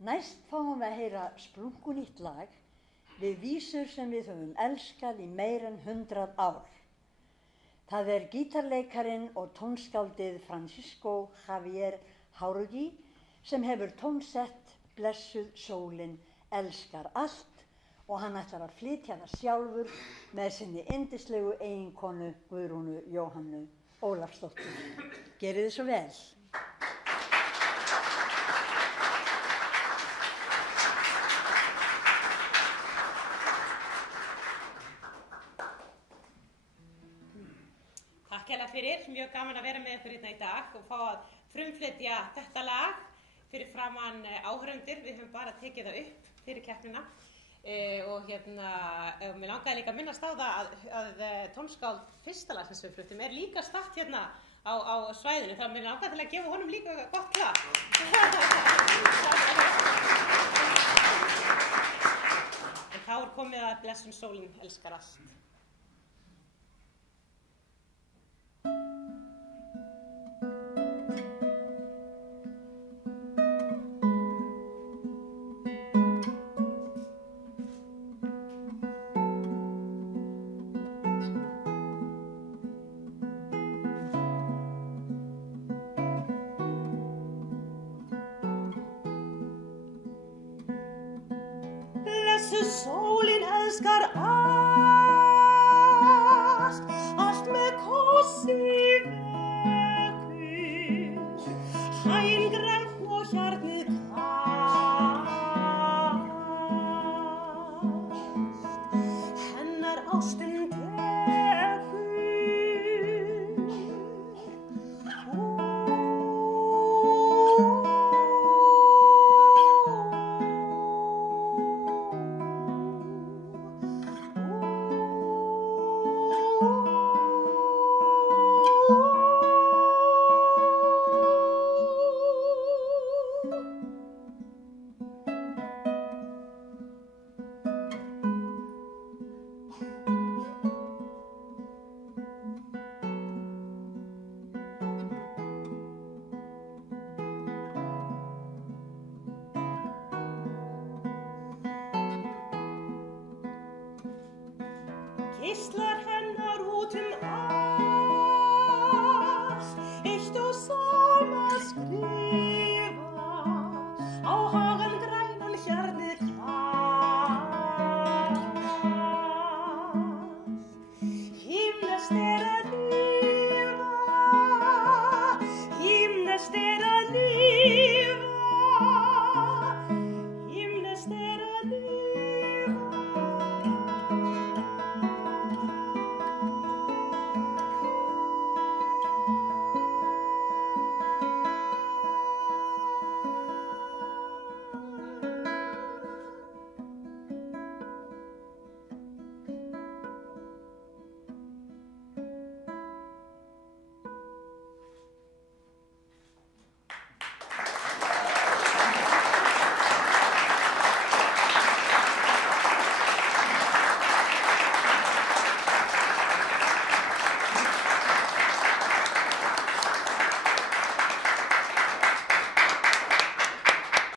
Næst fáum við að heyra splunkunýtt lag við vísur sem við höfum elskað í meir en 100 ár. Það gítarleikarinn og tónskáldið Francisco Javier Jauregui sem hefur tónsett Blessuð sólin elskar allt og hann ætlar að flytja það sjálfur með sinni yndislegu eiginkonu Guðrúnu Jóhannu Ólafsdóttur. Gerið þið svo vel. Fyrir, mjög gaman að vera með ykkur hérna í dag og fá að frumflytja þetta lag fyrir framan áhorfendur. Við höfum bara tekið það upp fyrir keppnina og mér langaði líka að minnast á það að tónskáld fyrsta lag sem við fluttum líka statt hérna á svæðinu, þannig að mér langaði til að gefa honum líka gott klapp. En þá komið að Blessuð sólin elskar allt. Sólin elskar allt, allt með kossi vekur, hæn grænt og hjarnið kalt, hennar ástin geislar hennar út allt, eitt og sama skrifa á